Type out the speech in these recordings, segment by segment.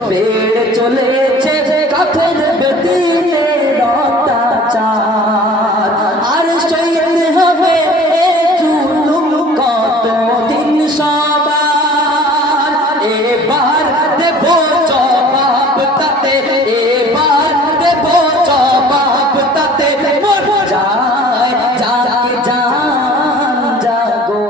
বেড়ে চলেছে কাফের বেদিনের অত্যাচার, আর সইতে হবে জুলুম কতদিন সবার। এবার দেব জবাব তাতে, এবার দেব জবাব তাতে, মর যায় যাকে জান জাগো।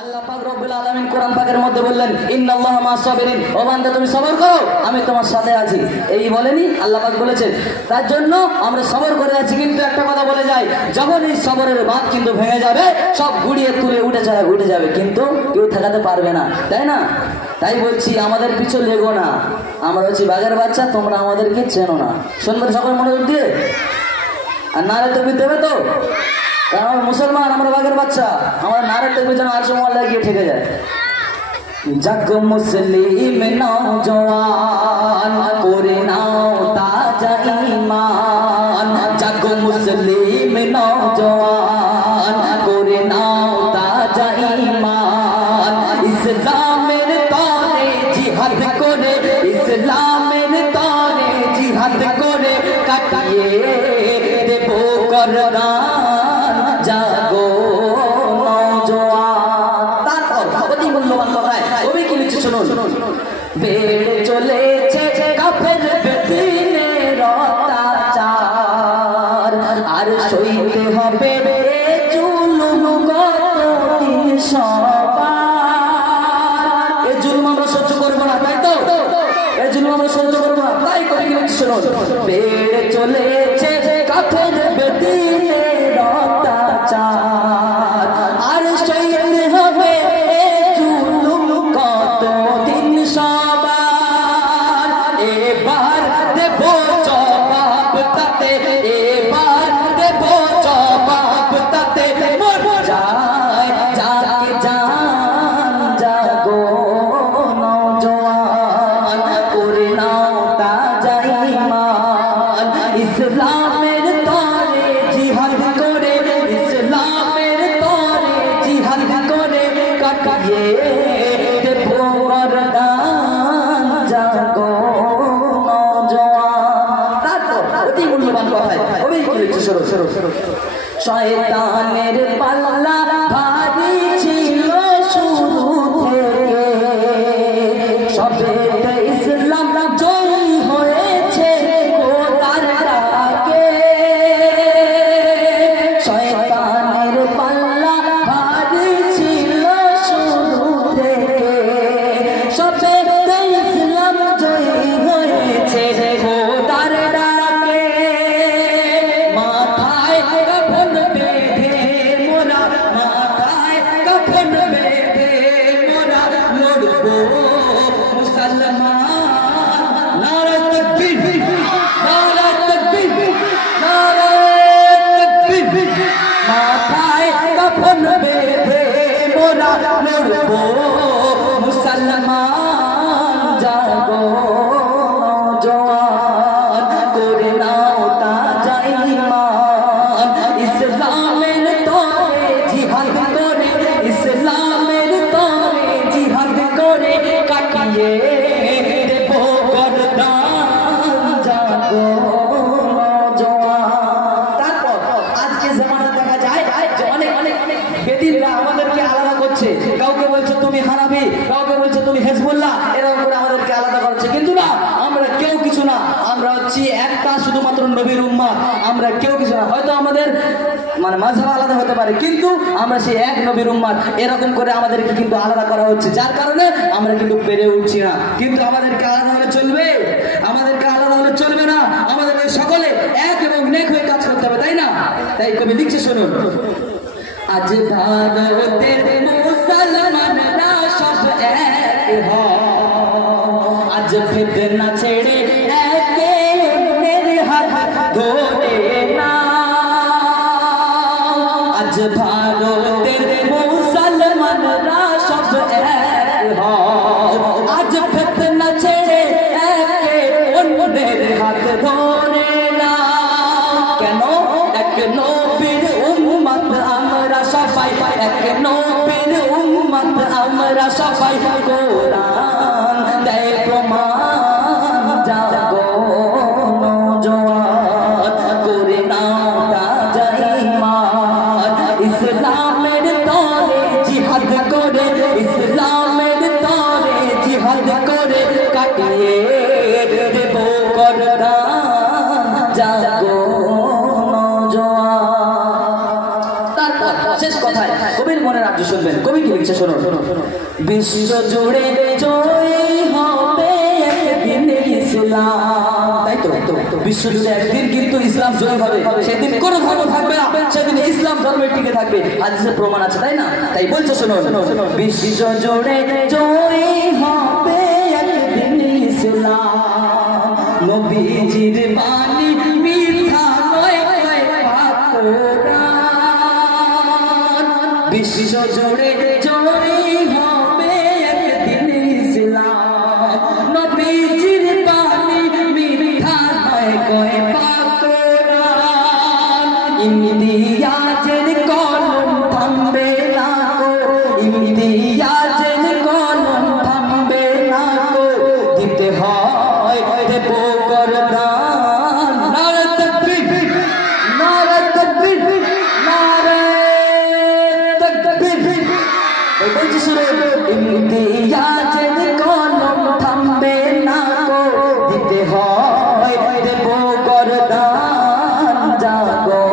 আল্লাহ পাক রব্বুল আলামিন কোরআন পাকের মধ্যে বললেন, ইন্নাল্লাহা মা'আস সাবিরিন, ও বান্দা তুমি সবর করো, আমি তোমার সাথে আছি। এই বলেনি আল্লাহ পাক বলেছেন, তার জন্য আমরা সবর করে আছি। কিন্তু একটা কথা বলে যাই, যখন এই সবরের বাঁধ কিন্তু ভেঙে যাবে, সব গুড়িয়ে তুলে উঠে যাবে, কিন্তু কেউ ঠেকাতে পারবে না, তাই না? তাই বলছি আমাদের পিছু লেগো না, আমরা হচ্ছি বাঘের বাচ্চা, তোমরা আমাদেরকে চেনো না। শুনবেন সকল মনোযোগ দিয়ে, আর নারে তাকবীর দেবে তো, কারণ আমরা মুসলমান, আমরা বাঘের বাচ্চা, আমার নারে তাকবীর যেন আরশ মোল্লা গিয়ে ঠেকে যায়। জাগ মুসলিম নওজওয়ান, করে নাও তাজা ঈমান। জাগ মুসলিম নওজওয়ান, করে নাও তাজা ঈমান। ইসলামের তরে জিহাদ করে, ইসলামের তরে জিহাদ করে, কাটিয়ে দেব করদান। জাগো বেড়ে চলেছে কাফের বেদিনের অত্যাচার, আর সইতে হবে জুলুম কতদিন সবার। এই জুলুম আমরা সহ্য করবো না, তাই তো? এই জুলুম আমরা সহ্য করবো না, তাই কবি কি লিখছে শুনুন। বেড়ে চলেছে কাফের বেদিনের অত্যাচার, আর সইতে হবে জুলুম কতদিন সবার। এবার দেব জবাব তাতে, এবার দেব জবাব তাতে, মর যায় যাকে জান জাগো নওজওয়ান। করে নাও তাজা ঈমান, ইসলামের তরে জিহাদ করে, ইসলামের তরে জিহাদ করে, কাটিয়ে দেব করদান। জাগো নওজওয়ান। তারপর অতি মূল্যবান কথায় ওই বলেছে, শয়তানের পাল্লা ভারী ছিল শুরু থেকে, সবে ইসলাম জয়ী হয়েছে খোদার ডাকে। শয়তানের পাল্লা ভারী ছিল শুরু থেকে, সবে ইসলাম জয়ী হয়েছে খোদার ডাকে। মাথায় কাফন বেঁধে মোরা, মাথায় কাফন বেঁধে মোরা, লড়বো মুসলমান। নারে তাকবীর, নারে তাকবীর, নারে তাকবীর। মাথায় কাফন বেঁধে মোরা, লড়বো মুসলমান। জাগো নওজওয়ান, করে নাও তাজা ঈমান। ইসলামের তরে জিহাদ করে, ইসলামের তরে জিহাদ করে, কাটিয়ে দেব করদান। জাগো নওজওয়ান। তারপর আজকে জামানা দেখা যায় যে অনেক বেদিনরা আমাদেরকে আলাদা করছে। কাউকে বলছে তুমি হানাফি, কাউকে বলছে তুমি হিজবুল্লাহ, এরকম করে আমাদেরকে আলাদা করছে। কিন্তু না, আমরা কেউ কিছু না, আমরা হচ্ছি একটা শুধুমাত্র নবীর উম্মত। আমরা কেউ কিছু না, হয়তো আমাদের মাযহাব আলাদা হতে পারে, কিন্তু আমরা সেই এক নবীর উম্মত। এরকম করে আমাদেরকে কিন্তু আলাদা করা হচ্ছে, যার কারণে আমরা কিন্তু পেরে উঠছি না। কিন্তু আমাদেরকে আলাদা হলে চলবে, আমাদেরকে আলাদা হলে চলবে না, আমাদেরকে সকলে এক এবং নেক হয়ে কাজ করতে হবে, তাই না? তাই কবি লিখছে শুনুন, আজ ভারতের মুসলমানরা সব এক হয়, আজ ফিতনা ছেড়ে একে অন্যের হাত ধরে না। আজ ভারতের মুসলমানরা সব এক হয়, আজ ফিতনা ছেড়ে একে অন্যের হাত ধরে না। কেন? এক নবীর উম্মত আমরা সবাই, এক নবীর উম্মত আমরা সবাই। কোরআন দেয় কাটিয়ে দেব করদান জাগো তারপর শেষ কথায় কবির মনে রাজ্য শুনবেন। কবি কি লিখছে শোনো। বিশ্ব জুড়ে জয় হবে একদিন ইসলাম। তাই তো বিশ্ব জুড়ে একদিন কিন্তু ইসলাম জয় হবে, সেদিন কোনো ধর্ম থাকবে না, সেদিন ইসলাম ধর্মে টিকে থাকবে। হাদিসে প্রমাণ আছে, তাই না? তাই বলছে শোনো, বিশ্ব জুড়ে জয় হবে একদিন ইসলাম, নবীজির বাণী মিথ্যা নয় বিশ্ব জুড়ে জয় হবে একদিন ইসলাম, নবীজির বাণী মিথ্যা নয় কয় পাকরান। ইমতিয়াজের কলম থামবে না গো, ইমতিয়াজের কলম থামবে না গো, দিতে হয় দেব করদান। নারে তাকবীর, নারে তাকবীর, নারে বলছি শুনে, ইমতিয়াজের কলম থামবে না গো, দিতে হয় দেব করদান। জাগো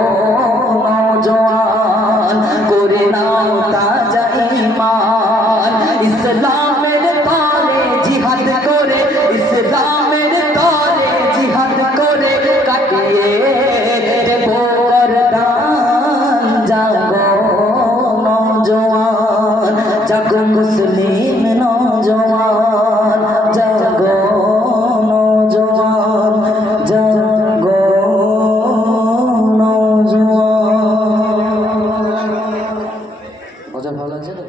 নওজোয়ান, করে নাও তাজা ঈমান, ইসলামের তরে জিহাদ করে, ইসলামের তরে জিহাদ করে কাটিয়ে দেব করদান। জাগো নওজোয়ান, জাগো মুসলিম নওজোয়ান, জাগো নওজোয়ান, জাগো নওজোয়ান। মজা ভালো লাগছে তো?